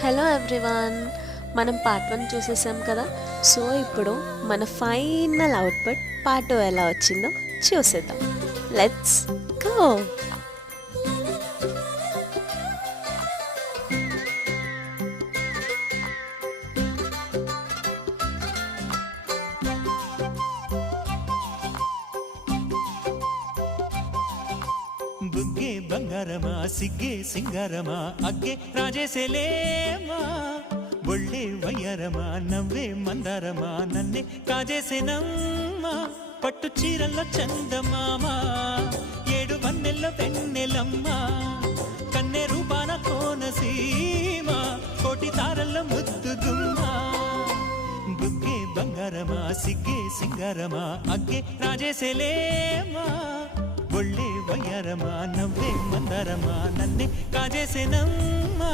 Hello everyone, మనం part 1 చూసేసాం కదా. So ఇప్పుడు మన ఫైనల్ అవుట్పుట్ పార్ట్ 2 ఎలా వచ్చిందో చూసేద్దాం. Let's go. బుగ్గే బంగారమా సిగ్గే సింగారమా అగ్గే రాజేసేలేమా ఒళ్ళే వయ్యారమా నవ్వే మందారమా నన్నే కాజేసేనమ్మా పట్టు చీరల్లో చందమామా ఏడు వన్నెల్లో వెన్నెలమ్మా కన్నె రూపాన కోనసీమ కోటి తారల్లో ముద్దుగుమ్మా బుగ్గే బంగారమా సిగ్గే సింగారమా అగ్గే రాజేసేలేమా ఒళ్ళే వయ్యారమా నవ్వే మందారమా నన్నే కాజేసేనమ్మా.